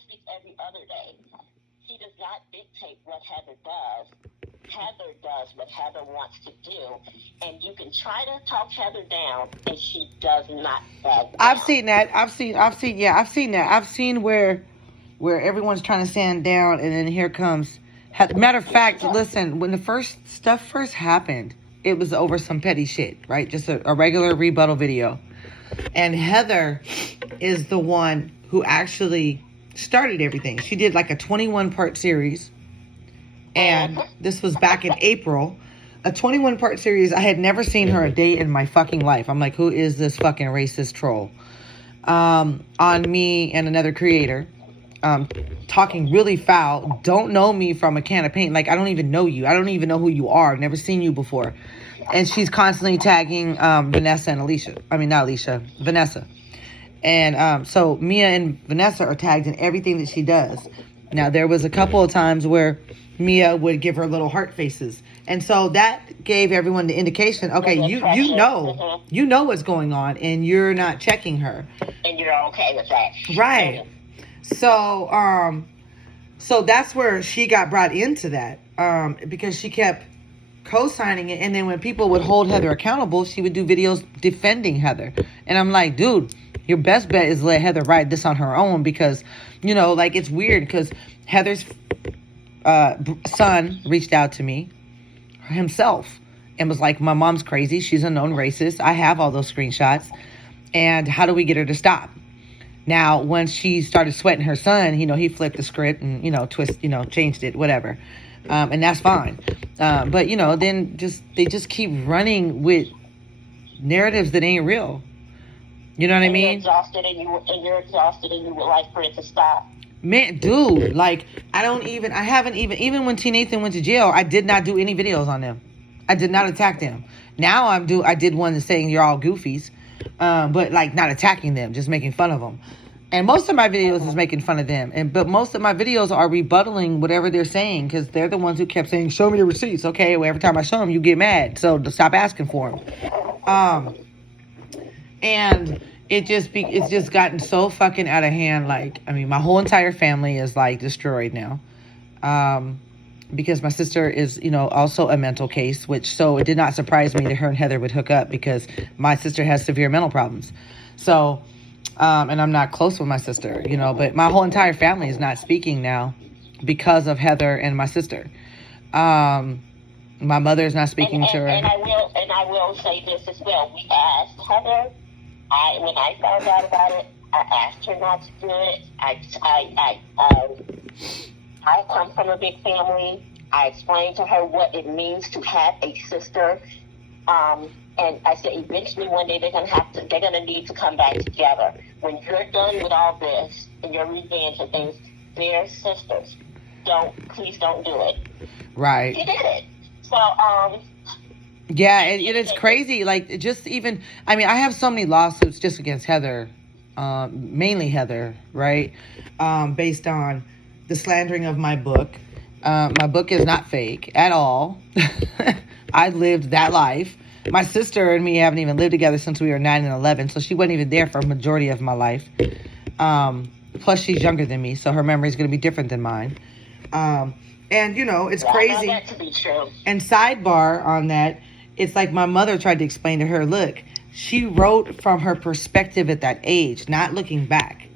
speaks every other day. He does not dictate what Heather does. Heather does what Heather wants to do, and you can try to talk Heather down, and she does not back down. I've seen that. I've seen that. I've seen where everyone's trying to stand down, and then here comes. Matter of fact, listen, when the first happened, it was over some petty shit, right? Just a regular rebuttal video. And Heather is the one who actually started everything. She did like a 21-part series. And this was back in April. A 21-part series. I had never seen her a day in my fucking life. I'm like, who is this fucking racist troll? On me and another creator. Talking really foul. Don't know me from a can of paint. Like, I don't even know you. I don't even know who you are. I've never seen you before. And she's constantly tagging Vanessa and Alicia. I mean, not Alicia. Vanessa. And so Mia and Vanessa are tagged in everything that she does. Now, there was a couple of times where Mia would give her little heart faces. And so that gave everyone the indication, okay, you know what's going on, and you're not checking her. And you're okay with that. Right. So that's where she got brought into that, because she kept co-signing it. And then when people would hold Heather accountable, she would do videos defending Heather. And I'm like, dude, your best bet is let Heather ride this on her own, because, you know, like, it's weird because Heather's son reached out to me himself and was like, my mom's crazy. She's a known racist. I have all those screenshots. And how do we get her to stop? Now, when she started sweating her son, you know, he flipped the script and, you know, changed it, whatever. And that's fine. But, you know, then they just keep running with narratives that ain't real. You know what I mean? You're exhausted and you're exhausted and you would like for it to stop. Man, dude, like, even when T. Nathan went to jail, I did not do any videos on them. I did not attack them. Now I did one that's saying you're all goofies, but like not attacking them, just making fun of them. And most of my videos is making fun of them. But most of my videos are rebuttaling whatever they're saying, because they're the ones who kept saying, show me the receipts. Okay, well, every time I show them, you get mad. So stop asking for them. And it's just gotten so fucking out of hand. Like, I mean, my whole entire family is like destroyed now. Because my sister is, you know, also a mental case, so it did not surprise me that her and Heather would hook up, because my sister has severe mental problems. So, and I'm not close with my sister, you know, but my whole entire family is not speaking now because of Heather and my sister. My mother is not speaking to her. And I will say this as well. We asked Heather. When I found out about it, I asked her not to do it. I come from a big family. I explained to her what it means to have a sister. And I said, eventually one day they're gonna need to come back together. When you're done with all this and your revenge and things, they're sisters. Please don't do it. Right. She did it. So, yeah, and it's crazy. Like, just even, I mean, I have so many lawsuits just against Heather, mainly Heather, right? Based on the slandering of my book. My book is not fake at all. I lived that life. My sister and me haven't even lived together since we were 9 and 11, so she wasn't even there for a majority of my life. Plus, she's younger than me, so her memory is going to be different than mine. And, you know, it's crazy. I know that to be true. And sidebar on that, it's like my mother tried to explain to her, look, she wrote from her perspective at that age, not looking back.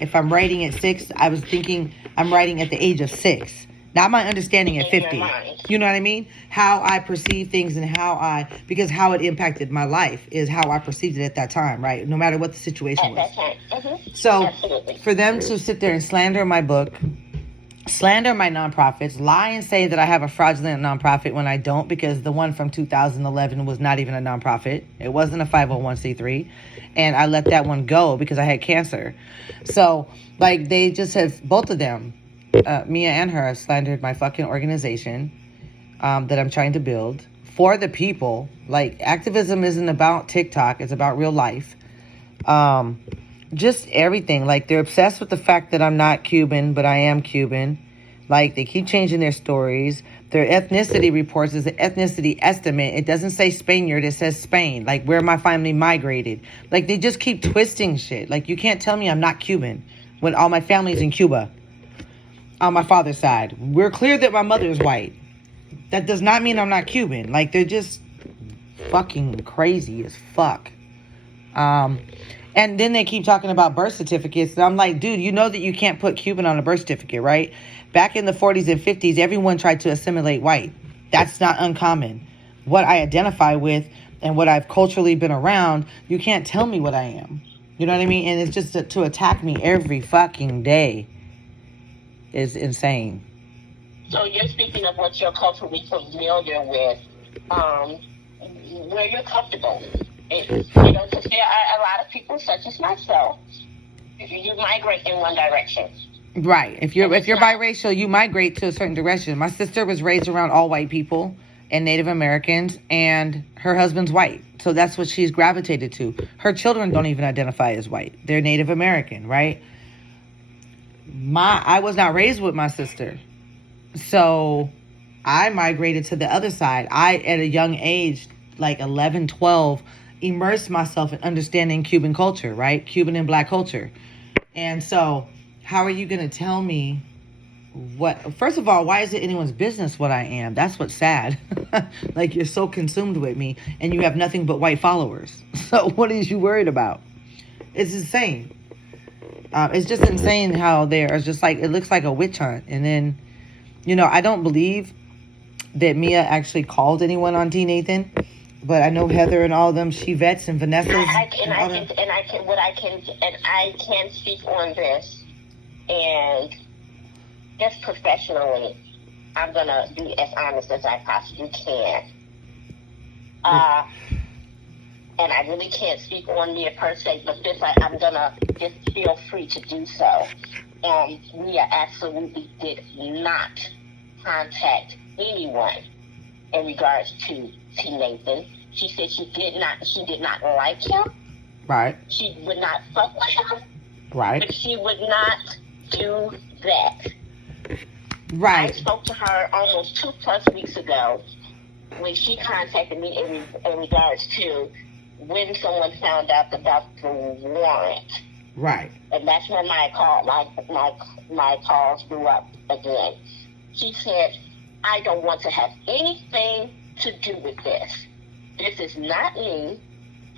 If I'm writing at 6, I was thinking I'm writing at the age of 6, not my understanding at 50. You know what I mean? How I perceive things and because how it impacted my life is how I perceived it at that time, right? No matter what the situation was. Mm-hmm. So Absolutely. For them to sit there and slander my book, slander my nonprofits, lie and say that I have a fraudulent nonprofit when I don't, because the one from 2011 was not even a nonprofit. It wasn't a 501c3. And I let that one go because I had cancer. So, like, they just have, both of them, Mia and her, have slandered my fucking organization that I'm trying to build for the people. Like, activism isn't about TikTok. It's about real life. Just everything. Like, they're obsessed with the fact that I'm not Cuban, but I am Cuban. Like, they keep changing their stories. Their ethnicity reports is an ethnicity estimate. It doesn't say Spaniard, it says Spain. Like, where my family migrated. Like, they just keep twisting shit. Like, you can't tell me I'm not Cuban. when all my family's in Cuba on my father's side. We're clear that my mother is white. That does not mean I'm not Cuban. Like, they're just fucking crazy as fuck. And then they keep talking about birth certificates. And I'm like, dude, you know that you can't put Cuban on a birth certificate, right? Back in the 40s and 50s, everyone tried to assimilate white. That's not uncommon. What I identify with and what I've culturally been around, you can't tell me what I am. You know what I mean? And it's just to attack me every fucking day is insane. So you're speaking of what you're culturally familiar with, where you're comfortable. Because there are a lot of people, such as myself, you migrate in one direction. Right. If you're biracial, you migrate to a certain direction. My sister was raised around all white people and Native Americans, and her husband's white. So that's what she's gravitated to. Her children don't even identify as white. They're Native American, right? I was not raised with my sister. So I migrated to the other side. I, at a young age, like 11, 12, immersed myself in understanding Cuban culture, right? Cuban and black culture. And so how are you going to tell me what? First of all, why is it anyone's business what I am? That's what's sad. Like, you're so consumed with me and you have nothing but white followers. So what is you worried about? It's insane. It's just insane how there's just like, it looks like a witch hunt. And then, I don't believe that Mia actually called anyone on T. Nathan, but I know Heather and all of them, Shevettes and Vanessa's. I can speak on this, and just professionally, I'm gonna be as honest as I possibly can. And I really can't speak on Mia per se, but this I'm gonna just feel free to do so. Mia absolutely did not contact anyone in regards to T. Nathan. She said she did not like him. Right. She would not fuck with him. Right. But she would not do that. Right. I spoke to her almost 2+ weeks ago when she contacted me in regards to when someone found out about the warrant. Right. And that's when my calls blew up again. She said, I don't want to have anything to do with this. This is not me.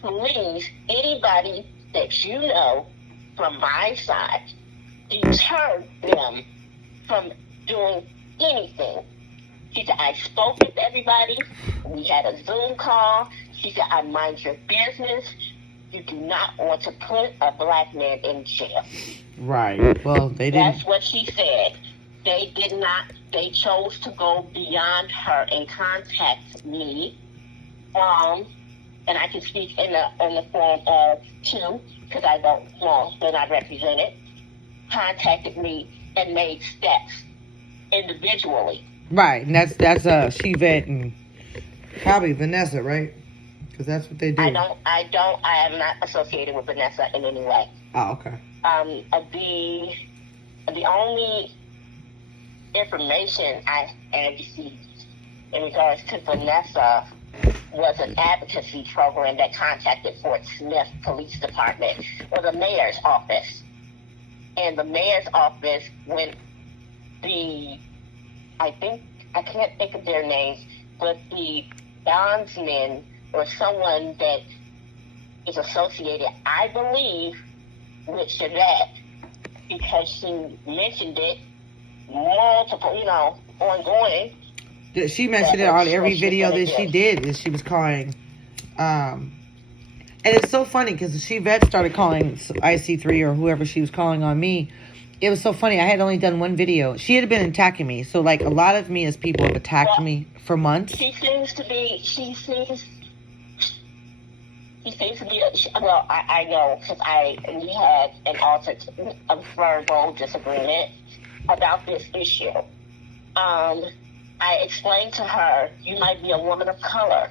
Please, anybody that you know from my side, deter them from doing anything. She said, I spoke with everybody. We had a Zoom call. She said, I mind your business. You do not want to put a black man in jail. Right. Well, they didn't. That's what she said. They did not. They chose to go beyond her and contact me. And I can speak in the form of two, because I don't, they're not represented. Contacted me and made steps individually. Right, and that's Shevette and probably Vanessa, right? Because that's what they do. I am not associated with Vanessa in any way. Oh, okay. The only information I had received in regards to Vanessa was an advocacy program that contacted Fort Smith Police Department or the mayor's office. And the mayor's office, when I can't think of their names, but the bondsman or someone that is associated, I believe, with Chevette, because she mentioned it multiple, ongoing. She mentioned it on every video that she did, is she was calling. And it's so funny because Shevette started calling IC3 or whoever she was calling on me. It was so funny. I had only done one video. She had been attacking me. So, like, a lot of me as people have attacked me for months. She seems to be, well, I know, because we had a verbal disagreement about this issue. I explained to her, you might be a woman of color,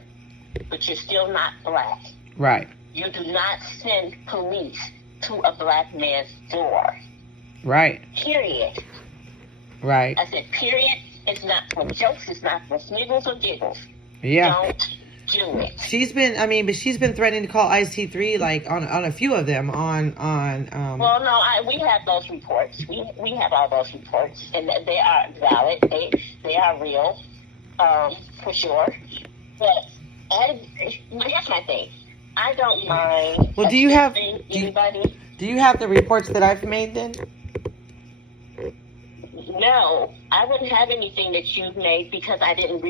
but you're still not black. Right. You do not send police to a black man's door. Right. Period. Right. I said, period. It's not for jokes. It's not for sniggles or giggles. Yeah. Don't do it. She's been threatening to call IC3 like on a few of them on. Well, no, we have those reports. We have all those reports, and they are valid. They are real, for sure. But here's my thing. I don't mind. Well, do you have anybody? Do you have the reports that I've made then? No, I wouldn't have anything that you've made because I didn't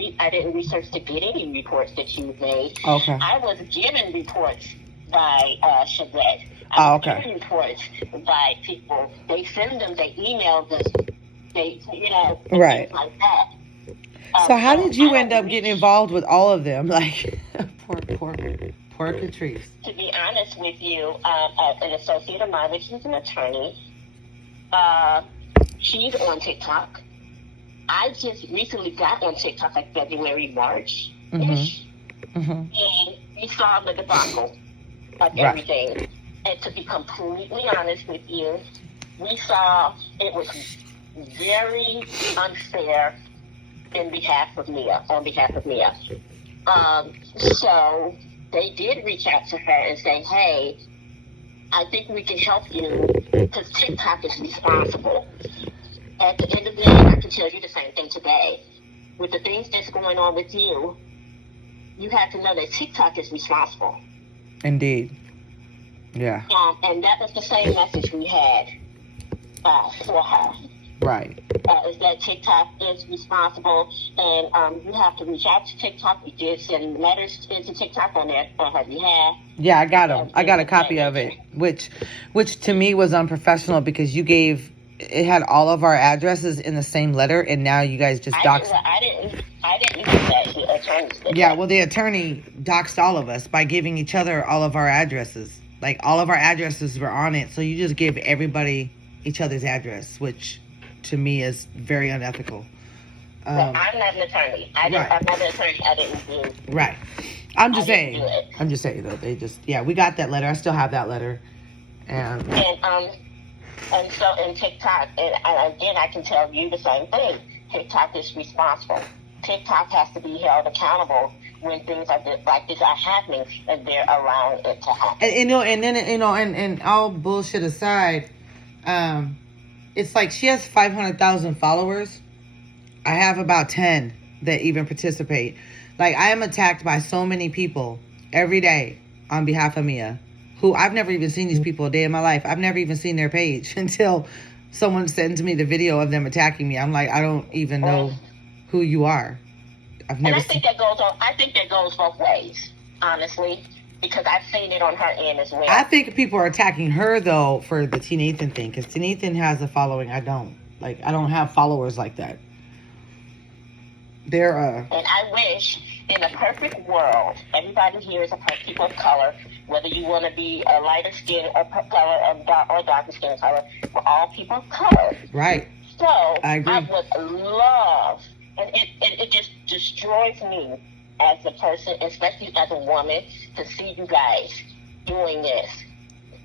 research to get any reports that you've made. Okay. I was given reports by Chevette. Oh, okay. Given reports by people. They send them. They email them. They, right. Things like that. So how did you end up getting involved with all of them? Like, poor Catrice. To be honest with you, an associate of mine, which is an attorney, she's on TikTok. I just recently got on TikTok like February, March. And we saw the debacle of everything. And to be completely honest with you, we saw it was very unfair on behalf of Mia. So they did reach out to her and say, hey, I think we can help you because TikTok is responsible. At the end of the day, I can tell you the same thing today. With the things that's going on with you, you have to know that TikTok is responsible. Indeed. Yeah. And that was the same message we had for her. Right. Is that TikTok is responsible, and you have to reach out to TikTok. We did send letters to TikTok on her behalf. Yeah, I got them. I got a copy of it, which to me was unprofessional because it had all of our addresses in the same letter, and now you guys just doxed. I didn't do that. The attorney did Yeah, that. well, the attorney doxed all of us by giving each other all of our addresses. Like, all of our addresses were on it, so you just give everybody each other's address, which to me is very unethical. I'm not an attorney. I'm not an attorney. I didn't do. Right. I'm just saying though. They just we got that letter. I still have that letter. And so in TikTok, and again, I can tell you the same thing. TikTok is responsible. TikTok has to be held accountable when things like this are happening, and they're allowing it to happen. And all bullshit aside, it's like she has 500,000 followers. I have about 10 that even participate. Like, I am attacked by so many people every day on behalf of Mia, who I've never even seen these people a day in my life. I've never even seen their page until someone sends me the video of them attacking me. I'm like, I don't even know who you are. I've never. And I think that goes both ways, honestly, because I've seen it on her end as well. I think people are attacking her though for the T. Nathan thing, because T. Nathan has a following. I don't have followers like that. And I wish in a perfect world, everybody here is people of color, whether you want to be a lighter skin or color or darker skin color, we're all people of color. Right. So I agree. I would love, and it just destroys me as a person, especially as a woman, to see you guys doing this.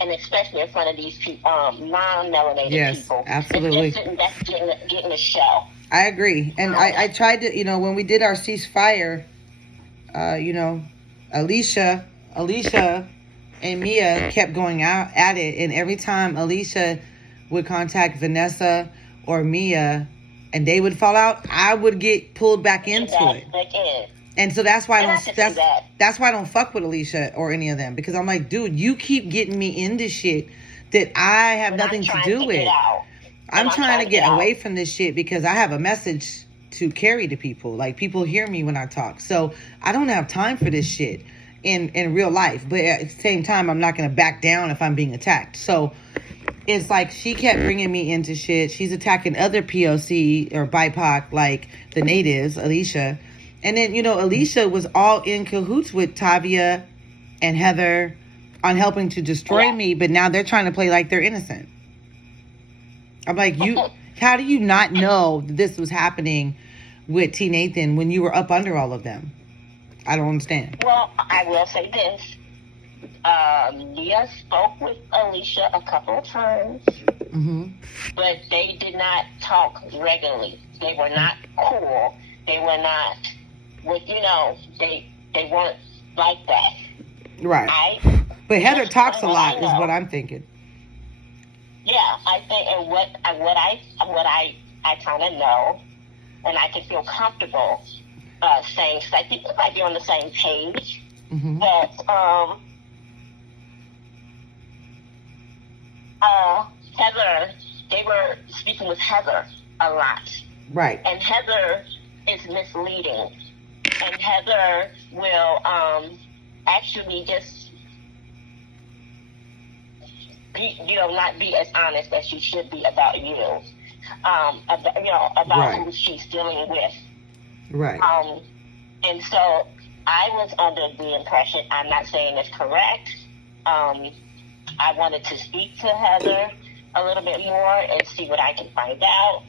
And especially in front of these people, non-melanated people. Yes, absolutely. Just sitting back getting a show. I agree. And I tried to, when we did our ceasefire, Alicia and Mia kept going out at it. And every time Alicia would contact Vanessa or Mia and they would fall out, I would get pulled back into it. And so that's why that's why I don't fuck with Alicia or any of them, because I'm like, dude, you keep getting me into shit that I have nothing to do with. I'm trying to get away from this shit because I have a message to carry to people. Like, people hear me when I talk. So I don't have time for this shit in real life. But at the same time, I'm not going to back down if I'm being attacked. So it's like she kept bringing me into shit. She's attacking other POC or BIPOC, like the natives, Alicia. And then, Alicia was all in cahoots with Tavia and Heather on helping to destroy me. But now they're trying to play like they're innocent. I'm like, how do you not know that this was happening with T. Nathan when you were up under all of them? I don't understand. Well, I will say this. Leah spoke with Alicia a couple of times, but they did not talk regularly. They were not cool. They were not, They weren't like that. Right. But Heather talks a lot, is what I'm thinking. Yeah, I think, and what I kind of know, and I can feel comfortable saying, because I think we might be on the same page. Mm-hmm. That Heather, they were speaking with Heather a lot. Right. And Heather is misleading. And Heather will actually just be, not be as honest as she should be about you. About right. who she's dealing with. Right. And so I was under the impression, I'm not saying it's correct. I wanted to speak to Heather a little bit more and see what I can find out.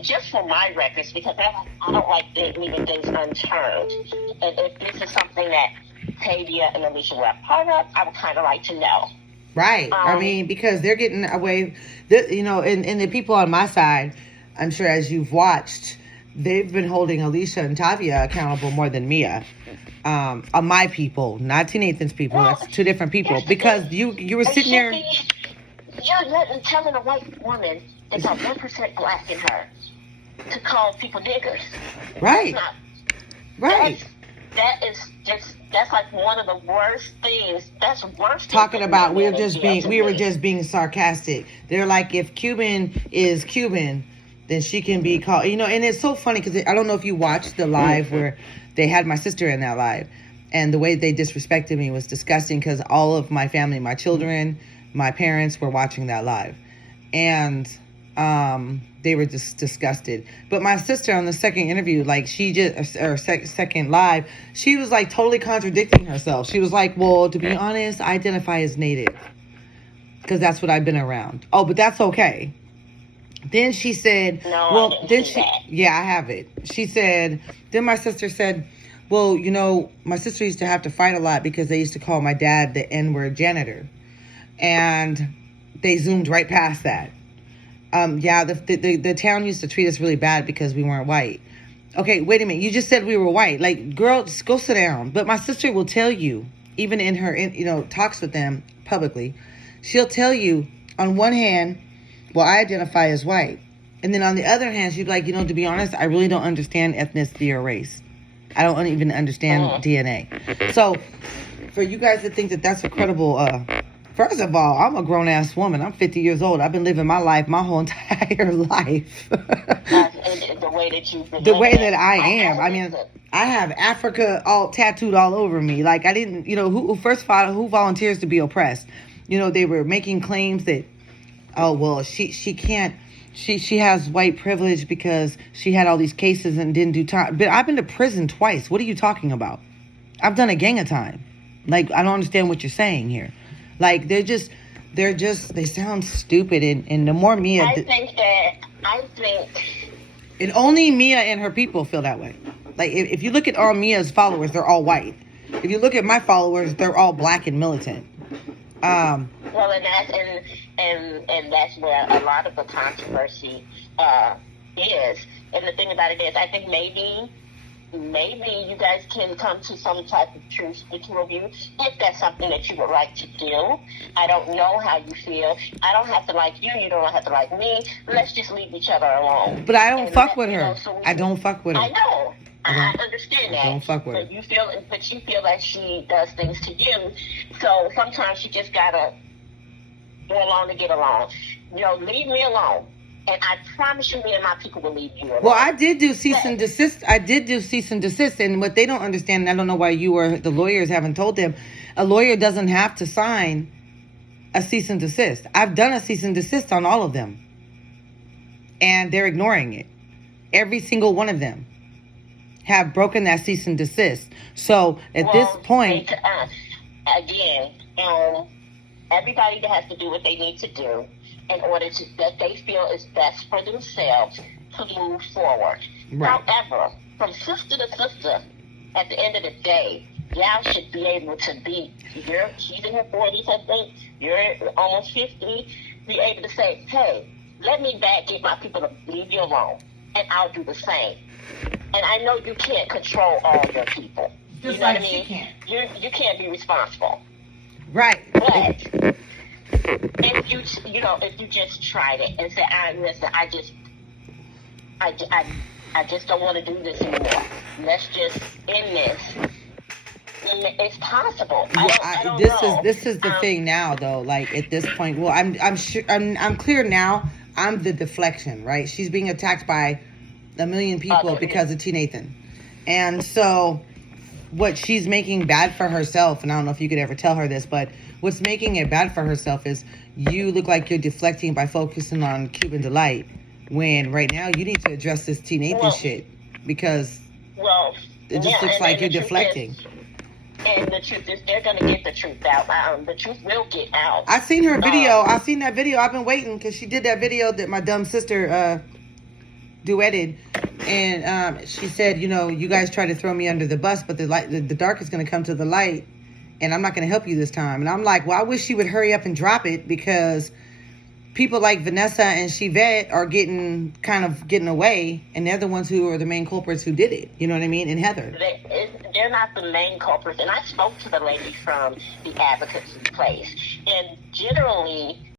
Just for my records, because I don't like leaving things unturned. And if this is something that Tavia and Alicia were a part of, I would kind of like to know. Right. I mean, because they're getting away, and the people on my side, I'm sure as you've watched, they've been holding Alicia and Tavia accountable more than Mia. On my people, not T. Nathan's people. Well, that's two different people. Because you were sitting there. You're telling a white woman that's got 1% black in her to call people niggers. Right. Right. That's like one of the worst things. That's worse. Talking about we were just being sarcastic. They're like, if Cuban is Cuban, then she can be called, and it's so funny because I don't know if you watched the live where they had my sister in that live, and the way they disrespected me was disgusting because all of my family, my children, my parents were watching that live, and they were just disgusted. But my sister on the second interview, like second live, she was like totally contradicting herself. She was like, well, to be honest, I identify as Native because that's what I've been around. Oh, but that's okay. Then she said, yeah, I have it. She said, then my sister said, well, my sister used to have to fight a lot because they used to call my dad the N-word janitor. And they zoomed right past that. The town used to treat us really bad because we weren't white. Okay, wait a minute. You just said we were white. Like, girl, just go sit down. But my sister will tell you, even in her, talks with them publicly, she'll tell you, on one hand, well, I identify as white. And then on the other hand, she'd be like, to be honest, I really don't understand ethnicity or race. I don't even understand DNA. So, for you guys to think that that's a credible, first of all, I'm a grown-ass woman. I'm 50 years old. I've been living my life my whole entire life. The way that you the way that I am. I mean, I have Africa all tattooed all over me. Like, I didn't, first of all, who volunteers to be oppressed? They were making claims that, oh, well, she can't, she has white privilege because she had all these cases and didn't do time. But I've been to prison twice. What are you talking about? I've done a gang of time. Like, I don't understand what you're saying here. Like, they sound stupid. And the more Mia... I think... And only Mia and her people feel that way. Like, if you look at all Mia's followers, they're all white. If you look at my followers, they're all black and militant. Well, and that's where a lot of the controversy is. And the thing about it is, I think maybe you guys can come to some type of truce, the two of you, if that's something that you would like to do. I don't know how you feel. I don't have to like you. You don't have to like me. Let's just leave each other alone. But I don't fuck with her. I don't fuck with her. I know. I understand that. Don't fuck with her. But you feel like she does things to you. So sometimes you just gotta go along to get along. Leave me alone. And I promise you, me and my people will leave you alone. Well, I did do cease and desist. And what they don't understand, and I don't know why you or the lawyers haven't told them, a lawyer doesn't have to sign a cease and desist. I've done a cease and desist on all of them. And they're ignoring it. Every single one of them have broken that cease and desist. So at this point... Again, everybody has to do what they need to do in order that they feel is best for themselves to move forward. Right. However, from sister to sister, at the end of the day, y'all should be able to be, she's in her 40s, I think, you're almost 50, be able to say, hey, let me get my people to leave you alone, and I'll do the same. And I know you can't control all your people. Just you know like what I mean? she can't. You can't be responsible. Right. But if you just tried it and said, listen, I just don't want to do this anymore. Let's just end this. It's possible. I don't know. This is the thing now, though. Like at this point, well, I'm sure I'm clear now. I'm the deflection, right? She's being attacked by a million people because of T. Nathan, and so what she's making bad for herself. And I don't know if you could ever tell her this, but what's making it bad for herself is you look like you're deflecting by focusing on Cuban Delight, when right now you need to address this T. Nathan shit, because it just looks like you're deflecting. And the truth is, they're going to get the truth out. The truth will get out. I seen her video. I seen that video. I've been waiting because she did that video that my dumb sister duetted, and she said, you guys try to throw me under the bus, but the dark is going to come to the light, and I'm not going to help you this time. And I'm like, well, I wish she would hurry up and drop it, because people like Vanessa and Chivette are getting away, and they're the ones who are the main culprits who did it. You know what I mean? And Heather. They're not the main culprits. And I spoke to the lady from the advocacy place. And generally,